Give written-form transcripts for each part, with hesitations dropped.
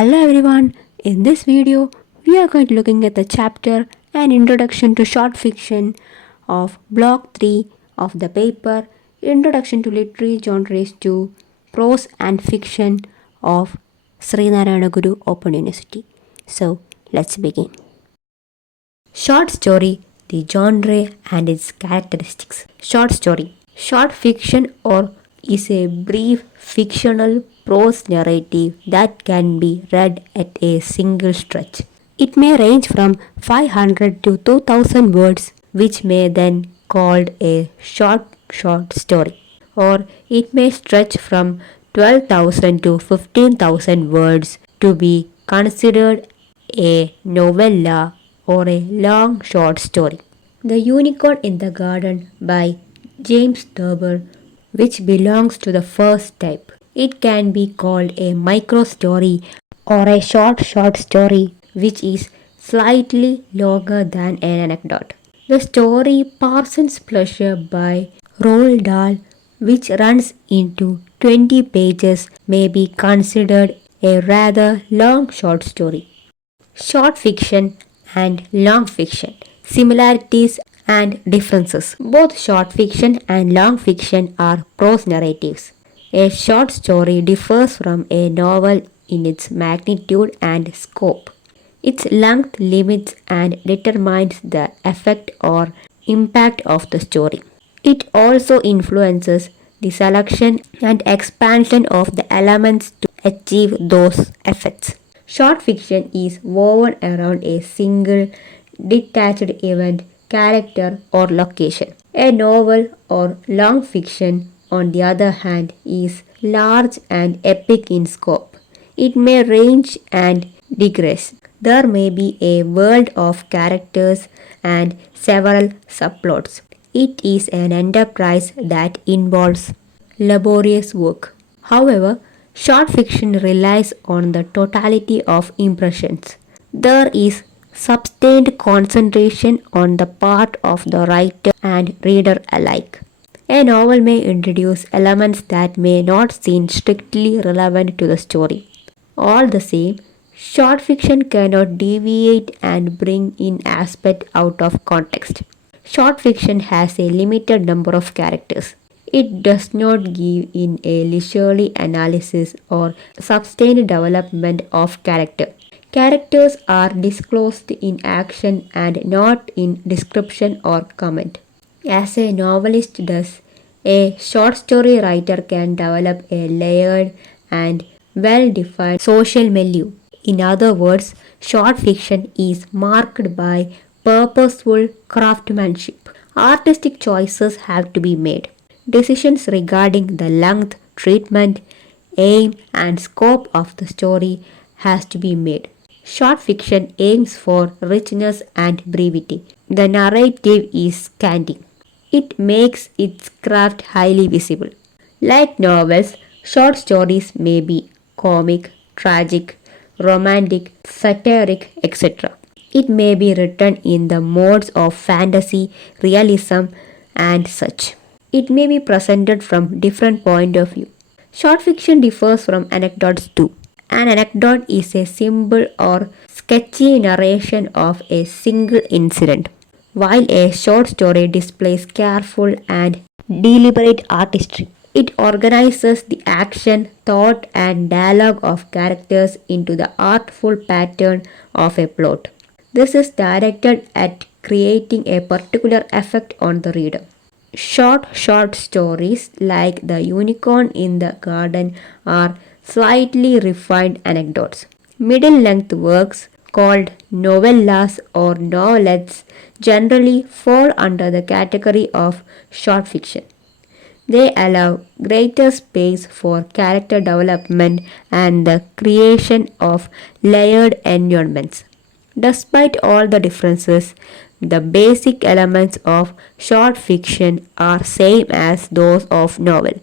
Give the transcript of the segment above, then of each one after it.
Hello everyone, in this video we are going to looking at the chapter An Introduction to Short Fiction of Block 3 of the paper Introduction to Literary Genres to Prose and Fiction of Srinarayana Guru Open University. So let's begin. Short story, the genre and its characteristics. Short story. Short fiction or is a brief fictional prose narrative that can be read at a single stretch. It may range from 500 to 2000 words, which may then called a short story, or it may stretch from 12,000 to 15,000 words to be considered a novella or a long short story. The Unicorn in the Garden by James Thurber, which belongs to the first type. It can be called a micro story or a short story, which is slightly longer than an anecdote. The story Parson's Pleasure by Roald Dahl, which runs into 20 pages, may be considered a rather long short story. Short fiction and long fiction. Similarities and differences. Both short fiction and long fiction are prose narratives. A short story differs from a novel in its magnitude and scope. Its length limits and determines the effect or impact of the story. It also influences the selection and expansion of the elements to achieve those effects. Short fiction is woven around a single detached event, character, or location. A novel or long fiction, on the other hand, is large and epic in scope. It may range and digress. There may be a world of characters and several subplots. It is an enterprise that involves laborious work. However, short fiction relies on the totality of impressions. There is sustained concentration on the part of the writer and reader alike. A novel may introduce elements that may not seem strictly relevant to the story. All the same, short fiction cannot deviate and bring in aspects out of context. Short fiction has a limited number of characters. It does not give in a leisurely analysis or sustained development of character. Characters are disclosed in action and not in description or comment. As a novelist does, a short story writer can develop a layered and well-defined social milieu. In other words, short fiction is marked by purposeful craftsmanship. Artistic choices have to be made. Decisions regarding the length, treatment, aim, and scope of the story has to be made. Short fiction aims for richness and brevity. The narrative is scanty. It makes its craft highly visible. Like novels, short stories may be comic, tragic, romantic, satiric, etc. It may be written in the modes of fantasy, realism, and such. It may be presented from different point of view. Short fiction differs from anecdotes too. An anecdote is a simple or sketchy narration of a single incident, while a short story displays careful and deliberate artistry. It organizes the action, thought, and dialogue of characters into the artful pattern of a plot. This is directed at creating a particular effect on the reader. Short stories like The Unicorn in the Garden are slightly refined anecdotes. Middle-length works called novellas or novelettes generally fall under the category of short fiction. They allow greater space for character development and the creation of layered environments. Despite all the differences, the basic elements of short fiction are same as those of novel.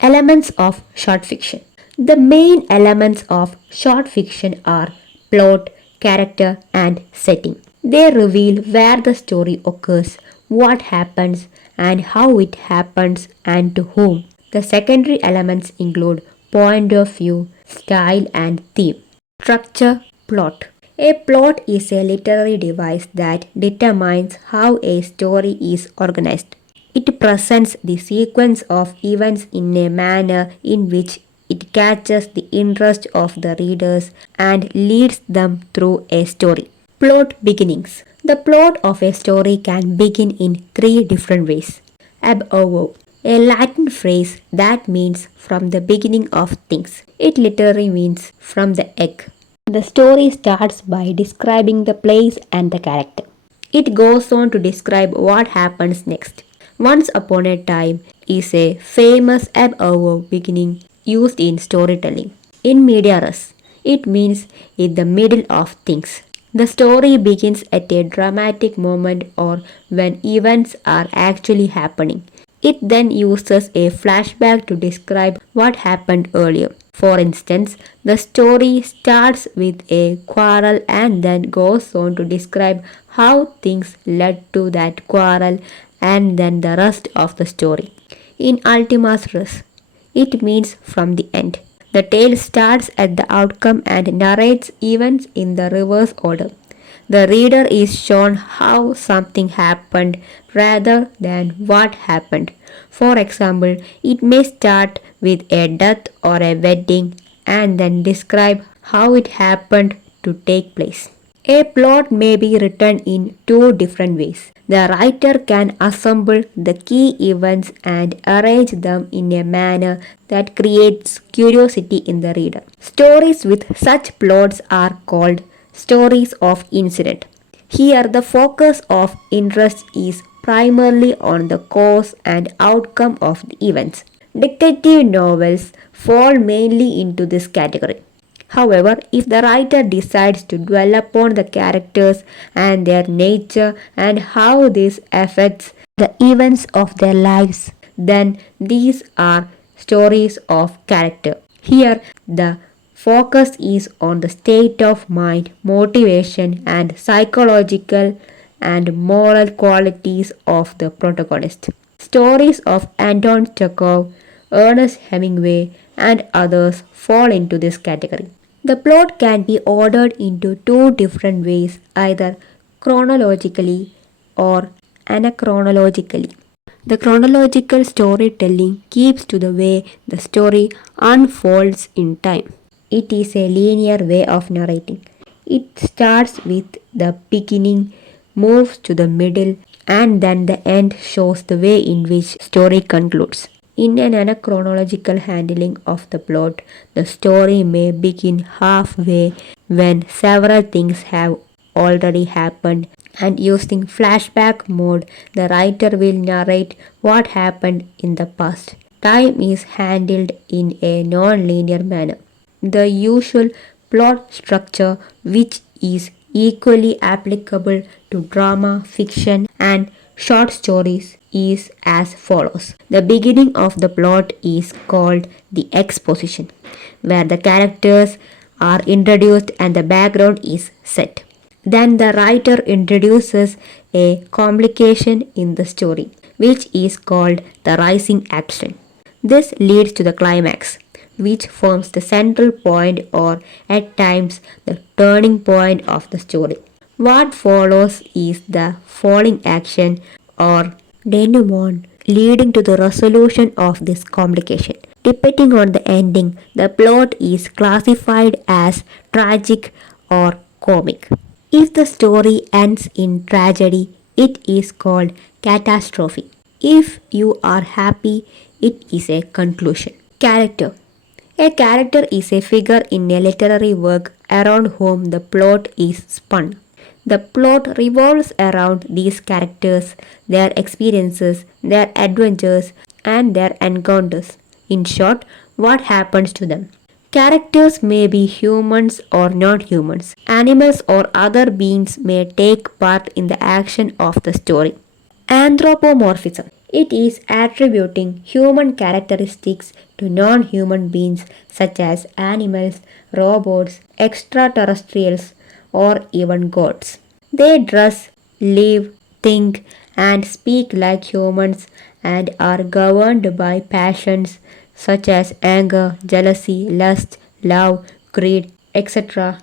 Elements of short fiction. The main elements of short fiction are plot, character, and setting. They reveal where the story occurs, what happens, and how it happens, and to whom. The secondary elements include point of view, style, and theme. Structure. Plot. A plot is a literary device that determines how a story is organized. It presents the sequence of events in a manner in which it catches the interest of the readers and leads them through a story. Plot beginnings. The plot of a story can begin in three different ways. Ab ovo, a Latin phrase that means from the beginning of things. It literally means from the egg. The story starts by describing the place and the character. It goes on to describe what happens next. Once upon a time is a famous ab ovo beginning used in storytelling. In media res, it means in the middle of things. The story begins at a dramatic moment or when events are actually happening. It then uses a flashback to describe what happened earlier. For instance, the story starts with a quarrel and then goes on to describe how things led to that quarrel and then the rest of the story. In Ultima's res, it means from the end. The tale starts at the outcome and narrates events in the reverse order. The reader is shown how something happened rather than what happened. For example, it may start with a death or a wedding and then describe how it happened to take place. A plot may be written in two different ways. The writer can assemble the key events and arrange them in a manner that creates curiosity in the reader. Stories with such plots are called stories of incident. Here, the focus of interest is primarily on the cause and outcome of the events. Detective novels fall mainly into this category. However, if the writer decides to dwell upon the characters and their nature and how this affects the events of their lives, then these are stories of character. Here, the focus is on the state of mind, motivation, and psychological and moral qualities of the protagonist. Stories of Anton Chekhov, Ernest Hemingway, and others fall into this category. The plot can be ordered into two different ways, either chronologically or anachronologically. The chronological storytelling keeps to the way the story unfolds in time. It is a linear way of narrating. It starts with the beginning, moves to the middle, and then the end shows the way in which story concludes. In an anachronological handling of the plot, the story may begin halfway when several things have already happened, and using flashback mode, the writer will narrate what happened in the past. Time is handled in a non-linear manner. The usual plot structure, which is equally applicable to drama, fiction, and short stories, is as follows. The beginning of the plot is called the exposition, where the characters are introduced and the background is set. Then the writer introduces a complication in the story, which is called the rising action. This leads to the climax, which forms the central point or at times the turning point of the story. What follows is the falling action or denouement, leading to the resolution of this complication. Depending on the ending, the plot is classified as tragic or comic. If the story ends in tragedy, it is called catastrophe. If you are happy, it is a conclusion. Character. A character is a figure in a literary work around whom the plot is spun. The plot revolves around these characters, their experiences, their adventures, and their encounters. In short, what happens to them. Characters may be humans or non humans. Animals or other beings may take part in the action of the story. Anthropomorphism. It is attributing human characteristics to non human beings such as animals, robots, extraterrestrials, or even gods. They dress, live, think, and speak like humans and are governed by passions such as anger, jealousy, lust, love, greed, etc.,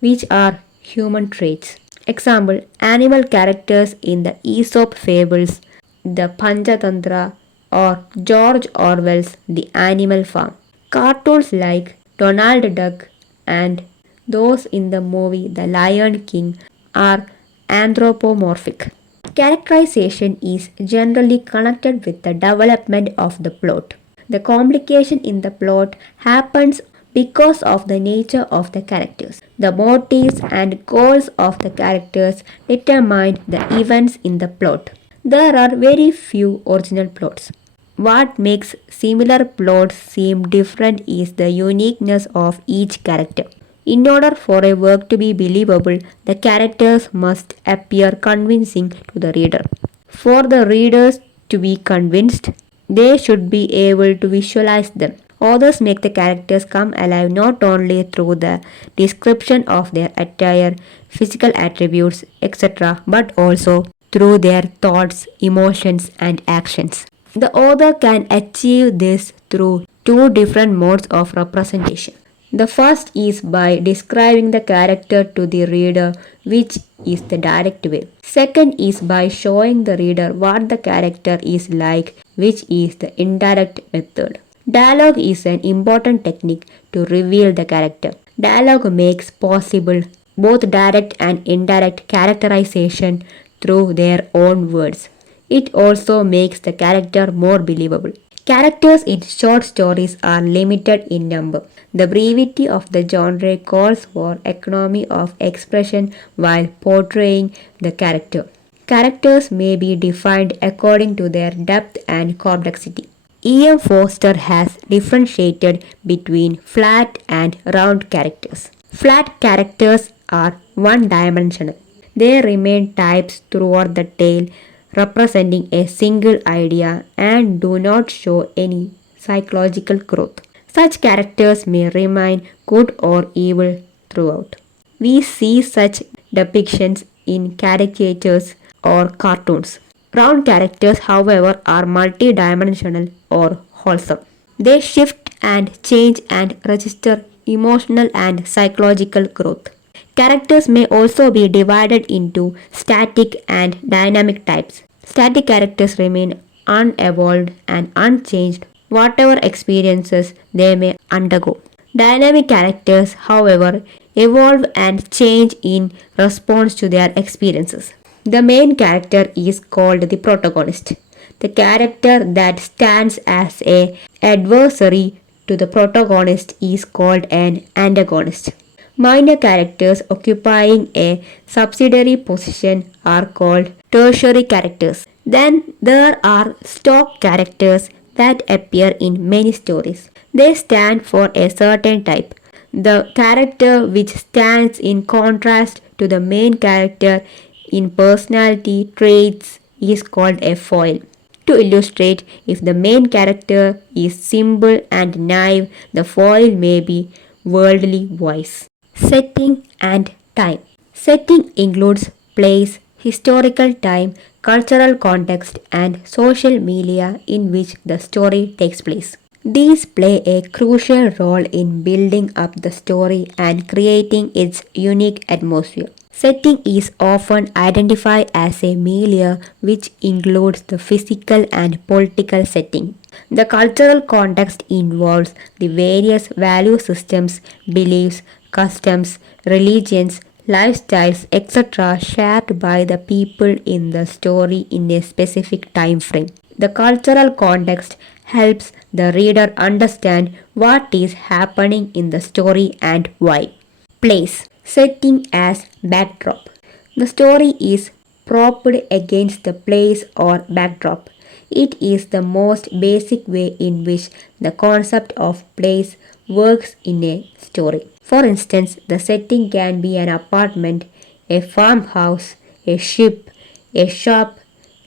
which are human traits. Example: animal characters in the Aesop fables, the Panchatantra, or George Orwell's The Animal Farm. Cartoons like Donald Duck and those in the movie The Lion King are anthropomorphic. Characterization is generally connected with the development of the plot. The complication in the plot happens because of the nature of the characters. The motives and goals of the characters determine the events in the plot. There are very few original plots. What makes similar plots seem different is the uniqueness of each character. In order for a work to be believable, the characters must appear convincing to the reader. For the readers to be convinced, they should be able to visualize them. Authors make the characters come alive not only through the description of their attire, physical attributes, etc., but also through their thoughts, emotions, and actions. The author can achieve this through two different modes of representation. The first is by describing the character to the reader, which is the direct way. Second is by showing the reader what the character is like, which is the indirect method. Dialogue is an important technique to reveal the character. Dialogue makes possible both direct and indirect characterization through their own words. It also makes the character more believable. Characters in short stories are limited in number. The brevity of the genre calls for economy of expression while portraying the character. Characters may be defined according to their depth and complexity. E.M. Forster has differentiated between flat and round characters. Flat characters are one dimensional. They remain types throughout the tale, representing a single idea and do not show any psychological growth. Such characters may remain good or evil throughout. We see such depictions in caricatures or cartoons. Round characters, however, are multidimensional or wholesome. They shift and change and register emotional and psychological growth. Characters may also be divided into static and dynamic types. Static characters remain unevolved and unchanged whatever experiences they may undergo. Dynamic characters, however, evolve and change in response to their experiences. The main character is called the protagonist. The character that stands as an adversary to the protagonist is called an antagonist. Minor characters occupying a subsidiary position are called tertiary characters. Then there are stock characters that appear in many stories. They stand for a certain type. The character which stands in contrast to the main character in personality traits is called a foil. To illustrate, if the main character is simple and naive, the foil may be worldly wise. Setting and time. Setting includes place, historical time, cultural context, and social media in which the story takes place. These play a crucial role in building up the story and creating its unique atmosphere. Setting is often identified as a milieu which includes the physical and political setting. The cultural context involves the various value systems, beliefs, customs, religions, lifestyles, etc. shared by the people in the story in a specific time frame. The cultural context helps the reader understand what is happening in the story and why. Place. Setting as backdrop. The story is propped against the place or backdrop. It is the most basic way in which the concept of place works in a story. For instance, the setting can be an apartment, a farmhouse, a ship, a shop,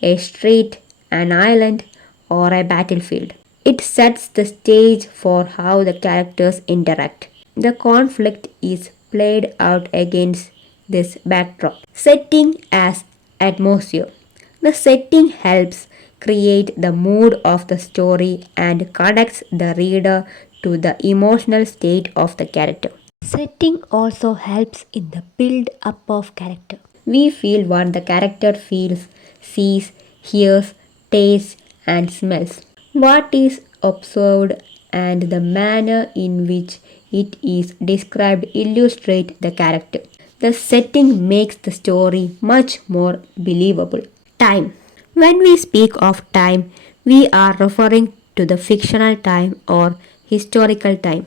a street, an island, or a battlefield. It sets the stage for how the characters interact. The conflict is played out against this backdrop. Setting as atmosphere. The setting helps create the mood of the story and connects the reader to the emotional state of the character. Setting also helps in the build up of character. We feel what the character feels, sees, hears, tastes, and smells. What is observed and the manner in which it is described illustrate the character. The setting makes the story much more believable. Time. When we speak of time, we are referring to the fictional time or historical time.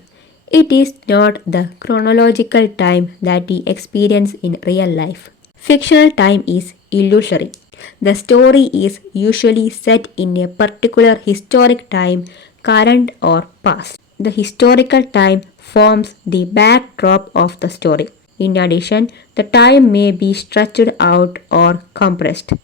It is not the chronological time that we experience in real life. Fictional time is illusory. The story is usually set in a particular historic time, current or past. The historical time forms the backdrop of the story. In addition, the time may be stretched out or compressed.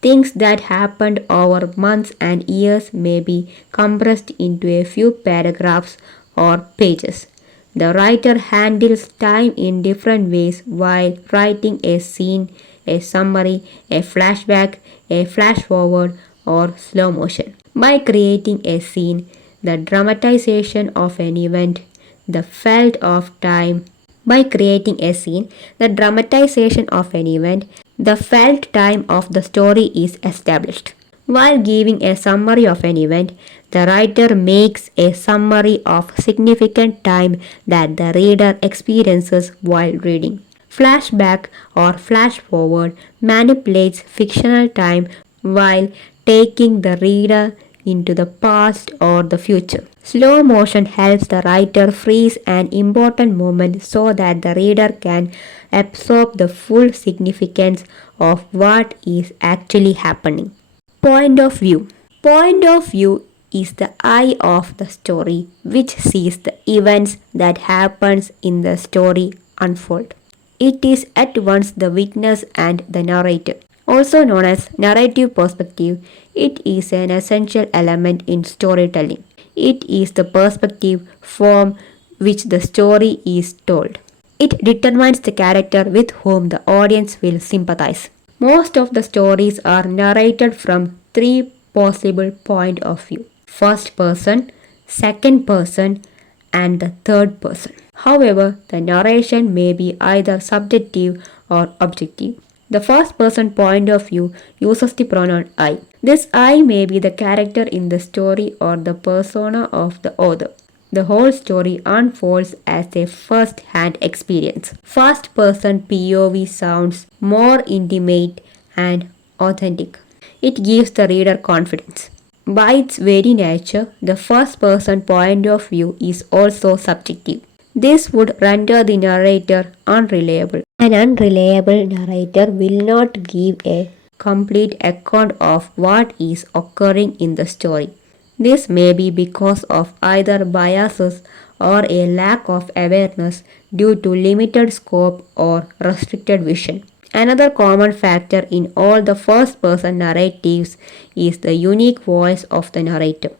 Things that happened over months and years may be compressed into a few paragraphs or pages. The writer handles time in different ways while writing a scene, a summary, a flashback, a flash forward, or slow motion. By creating a scene, the dramatization of an event, the felt of time. By creating a scene, the dramatization of an event, the felt time of the story is established. While giving a summary of an event, the writer makes a summary of significant time that the reader experiences while reading. Flashback or flash forward manipulates fictional time while taking the reader into the past or the future. Slow motion helps the writer freeze an important moment so that the reader can absorb the full significance of what is actually happening. Point of view. Point of view is the eye of the story which sees the events that happens in the story unfold. It is at once the witness and the narrator. Also known as narrative perspective, it is an essential element in storytelling. It is the perspective from which the story is told. It determines the character with whom the audience will sympathize. Most of the stories are narrated from three possible points of view: first person, second person, and the third person. However, the narration may be either subjective or objective. The first person point of view uses the pronoun I. This I may be the character in the story or the persona of the author. The whole story unfolds as a first hand experience. First person POV sounds more intimate and authentic. It gives the reader confidence. By its very nature, the first person point of view is also subjective. This would render the narrator unreliable. An unreliable narrator will not give a complete account of what is occurring in the story. This may be because of either biases or a lack of awareness due to limited scope or restricted vision. Another common factor in all the first person narratives is the unique voice of the narrator.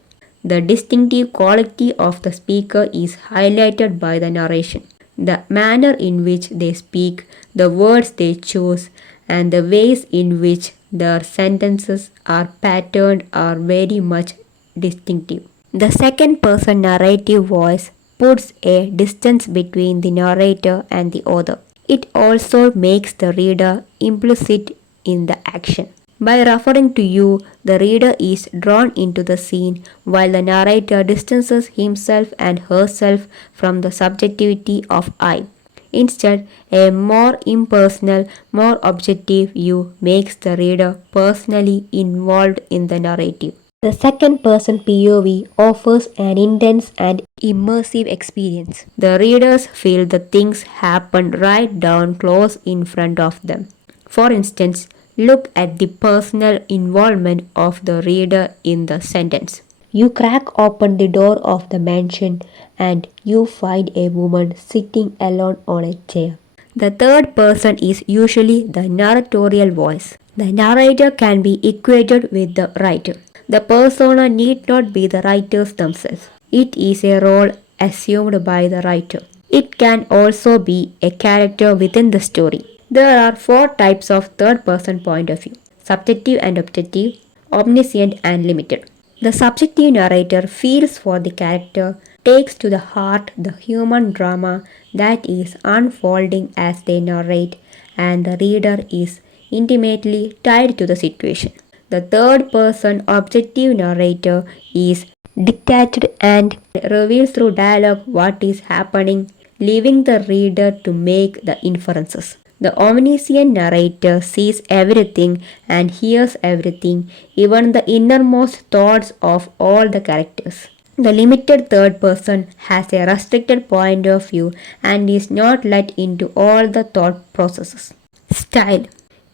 The distinctive quality of the speaker is highlighted by the narration. The manner in which they speak, the words they choose, and the ways in which their sentences are patterned are very much distinctive. The second person narrative voice puts a distance between the narrator and the author. It also makes the reader implicit in the action. By referring to you, the reader is drawn into the scene while the narrator distances himself and herself from the subjectivity of I. Instead, a more impersonal, more objective view makes the reader personally involved in the narrative. The second person POV offers an intense and immersive experience. The readers feel the things happen right down close in front of them. For instance, look at the personal involvement of the reader in the sentence. You crack open the door of the mansion and you find a woman sitting alone on a chair. The third person is usually the narratorial voice. The narrator can be equated with the writer. The persona need not be the writers themselves. It is a role assumed by the writer. It can also be a character within the story. There are four types of third person point of view: subjective and objective, omniscient and limited. The subjective narrator feels for the character, takes to the heart the human drama that is unfolding as they narrate, and the reader is intimately tied to the situation. The third person objective narrator is detached and reveals through dialogue what is happening, leaving the reader to make the inferences. The omniscient narrator sees everything and hears everything, even the innermost thoughts of all the characters. The limited third person has a restricted point of view and is not let into all the thought processes. Style.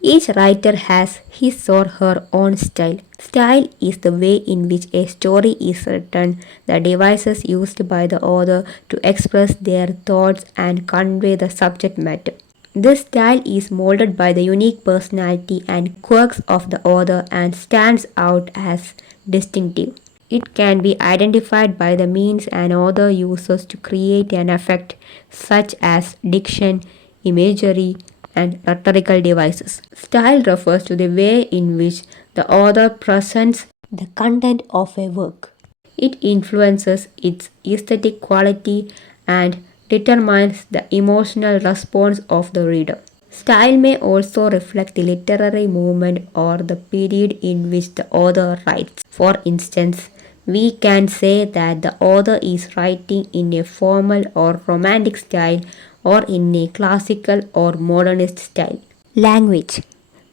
Each writer has his or her own style. Style is the way in which a story is written, the devices used by the author to express their thoughts and convey the subject matter. This style is molded by the unique personality and quirks of the author and stands out as distinctive. It can be identified by the means an author uses to create an effect, such as diction, imagery, and rhetorical devices. Style refers to the way in which the author presents the content of a work. It influences its aesthetic quality and determines the emotional response of the reader. Style may also reflect the literary movement or the period in which the author writes. For instance, we can say that the author is writing in a formal or romantic style or in a classical or modernist style. Language.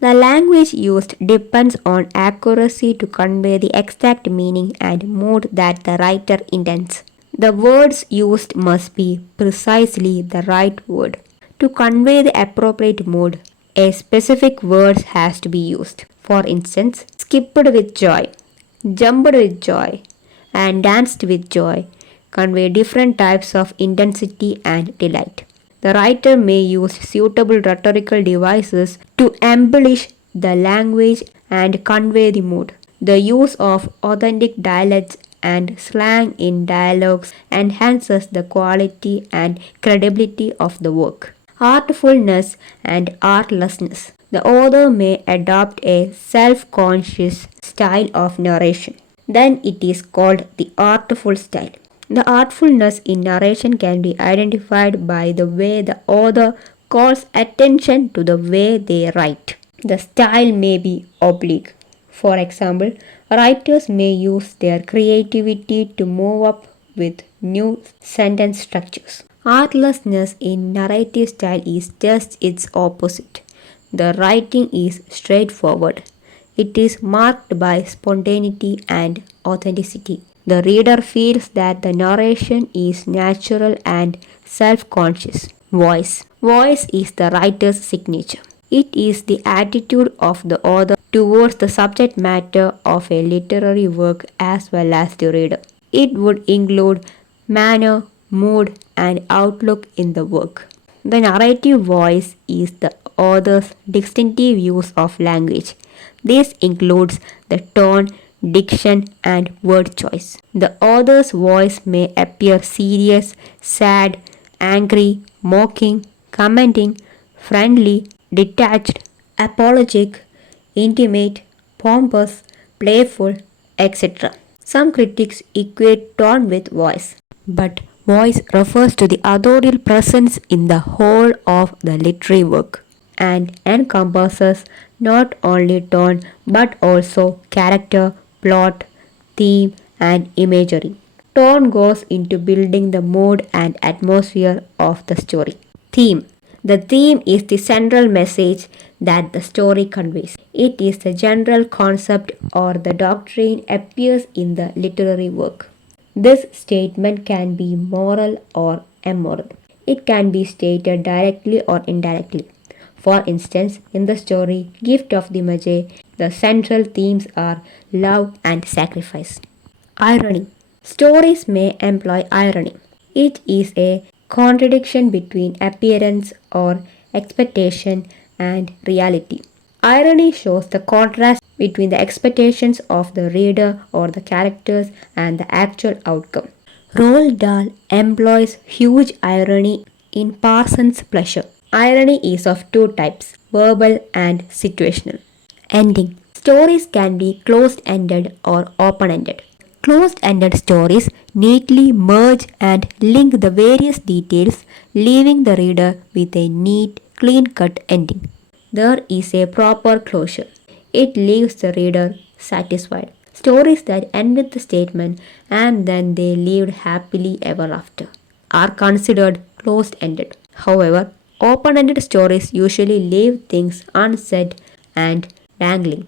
The language used depends on accuracy to convey the exact meaning and mood that the writer intends. The words used must be precisely the right word. To convey the appropriate mood, a specific word has to be used. For instance, skipped with joy, jumped with joy, and danced with joy convey different types of intensity and delight. The writer may use suitable rhetorical devices to embellish the language and convey the mood. The use of authentic dialects and slang in dialogues enhances the quality and credibility of the work. Artfulness and artlessness. The author may adopt a self conscious style of narration. Then it is called the artful style. The artfulness in narration can be identified by the way the author calls attention to the way they write. The style may be oblique. For example, writers may use their creativity to move up with new sentence structures. Artlessness in narrative style is just its opposite. The writing is straightforward. It is marked by spontaneity and authenticity. The reader feels that the narration is natural and self conscious. Voice. Voice is the writer's signature. It is the attitude of the author towards the subject matter of a literary work as well as the reader. It would include manner, mood, and outlook in the work. The narrative voice is the author's distinctive use of language. This includes the tone, diction, and word choice. The author's voice may appear serious, sad, angry, mocking, commenting, friendly, detached, apologetic, intimate, pompous, playful, etc. Some critics equate tone with voice, but voice refers to the authorial presence in the whole of the literary work and encompasses not only tone but also character, plot, theme, and imagery. Tone goes into building the mood and atmosphere of the story. Theme. The theme is the central message that the story conveys. It is the general concept or the doctrine appears in the literary work. This statement can be moral or immoral. It can be stated directly or indirectly. For instance, in the story Gift of the Magi, the central themes are love and sacrifice. Irony. Stories may employ irony. It is a contradiction between appearance or expectation and reality. Irony shows the contrast between the expectations of the reader or the characters and the actual outcome. Roald Dahl employs huge irony in Parsons' Pleasure. Irony is of two types, verbal and situational. Ending. Stories can be closed ended or open ended. Closed-ended stories neatly merge and link the various details, leaving the reader with a neat, clean-cut ending. There is a proper closure. It leaves the reader satisfied. Stories that end with the statement and then they lived happily ever after are considered closed ended. However, open ended stories usually leave things unsaid and dangling.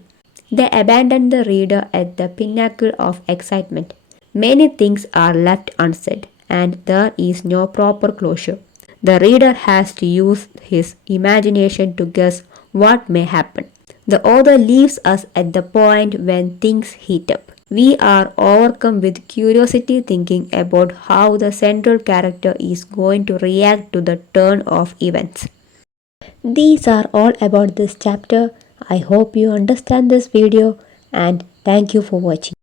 They abandon the reader at the pinnacle of excitement. Many things are left unsaid, and there is no proper closure. The reader has to use his imagination to guess what may happen. The author leaves us at the point when things heat up. We are overcome with curiosity thinking about how the central character is going to react to the turn of events. These are all about this chapter. I hope you understand this video and thank you for watching.